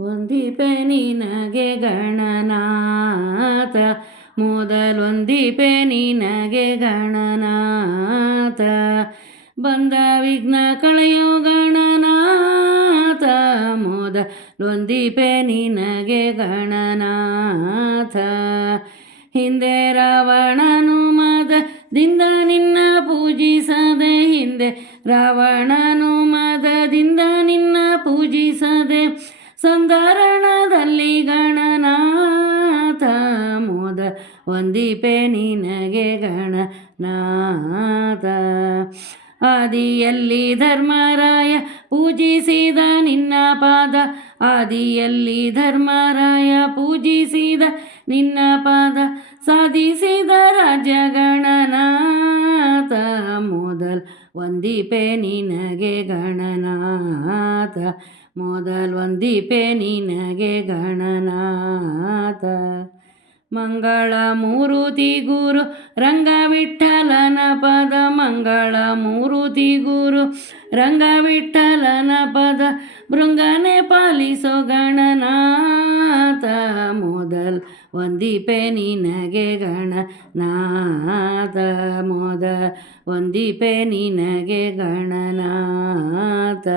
ಒಂದಿಪೆ ನಿನಗೆ ಗಣನಾಥ ಮೊದಲೊಂದಿಪೆ ನಿನಗೆ ಗಣನಾಥ. ಬಂದ ವಿಘ್ನ ಕಳೆಯೋ ಗಣನಾಥ ಮೊದಲೊಂದಿಪೆ ನಿನಗೆ ಗಣನಾಥ. ಹಿಂದೆ ರಾವಣನು ಮದದಿಂದ ನಿನ್ನ ಪೂಜಿಸದೆ, ಹಿಂದೆ ರಾವಣನು ಮದದಿಂದ ನಿನ್ನ ಪೂಜಿಸದೆ ಸಂಧರಣದಲ್ಲಿ ಗಣನಾಥ ಮೋದ ಒಂದಿಪೆ ನಿನಗೆ ಗಣನಾಥ. ಆದಿಯಲ್ಲಿ ಧರ್ಮರಾಯ ಪೂಜಿಸಿದ ನಿನ್ನ ಪಾದ, ಆದಿಯಲ್ಲಿ ಧರ್ಮರಾಯ ಪೂಜಿಸಿದ ನಿನ್ನ ಪಾದ, ಸಾಧಿಸಿದ ರಾಜ್ಯ ಗಣನಾಥ ಮೊದಲ್ ಒಂದಿಪೆ ನಿನಗೆ ಗಣನಾಥ. ಮೊದಲ್ ಒಂದಿ ನಿನಗೆ ಗಣನಾಥ. ಮಂಗಳ ಮೂರುತಿ ಗುರು ರಂಗವಿಠಲನ ಪದ. ಮಂಗಳ ಮೂರುತಿ ಗುರು ರಂಗವಿಠಲನ ಪದ. ಭೃಂಗನೆ ಪಾಲಿಸೋ ಗಣನಾಥ. ಮೊದಲ್ ಒಂದಿಪೆ ನಿನಗೆ ಗಣನಾಥ. ಮೊದ ಒಂದಿಪೆ ನಿನಗೆ ಗಣನಾಥ.